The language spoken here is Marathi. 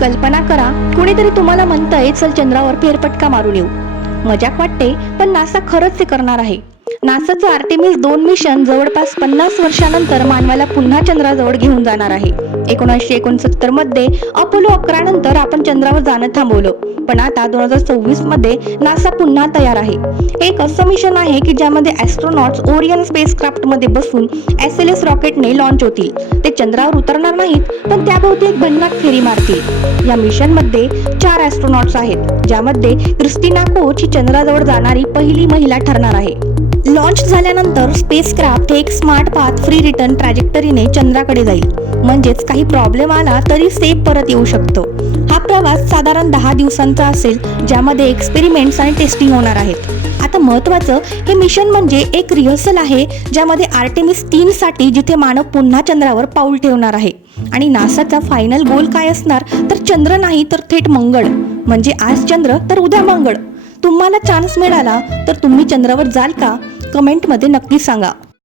कल्पना करा, कुणीतरी तुम्हाला म्हणतंय चल चंद्रावर फेरफटका मारून येऊ. मजाक वाटते, पण नासा खरंच ते करणार आहे. नासाचं आर्टेमिस 2 मिशन जवळपास 50 वर्षानंतर मानवाला पुन्हा चंद्राजवळ घेऊन जाणार आहे. 1969 मध्ये अपोलो 11 नंतर आपण चंद्रावर जाणं थांबवलं, पण आता 2026 मध्ये नासा पुन्हा तयार आहे. एक असं मिशन आहे की ज्यामध्ये ॲस्ट्रोनॉट्स ओरियन स्पेसक्राफ्ट मध्ये बसून SLS रॉकेटने लॉन्च होतील. ते चंद्रावर उतरणार नाहीत, पण त्याभोवती एक भन्नाट फेरी मारतील. या मिशन मध्ये 4 ॲस्ट्रोनॉट्स आहेत, ज्यामध्ये क्रिस्टिना कोच ही चंद्राजवळ जाणारी पहिली महिला ठरणार आहे. लॉन्च झाल्यानंतर स्पेसक्राफ्ट हे एक स्मार्ट पाथ फ्री रिटर्न ट्रॅजेक्टरीने चंद्राकडे जाईल. म्हणजेच काही प्रॉब्लेम आला तरी सेफ परत येऊ शकतो. हा प्रवास साधारण 10 दिवसांचा असेल, ज्यामध्ये एक्सपेरिमेंट्स आणि टेस्टिंग होणार आहेत. आता महत्त्वाचं, हे मिशन म्हणजे एक रिहर्सल आहे, ज्यामध्ये आर्टेमिस 3 साठी जिथे मानव पुन्हा चंद्रावर पाऊल ठेवणार आहे. आणि नासाचा फायनल गोल काय असणार तर चंद्र नाही तर थेट मंगळ. म्हणजे आज चंद्र तर उद्या मंगळ. तुम्हाला चान्स मिळाला तर तुम्ही चंद्रावर जाल का? कमेंटमध्ये नक्की सांगा.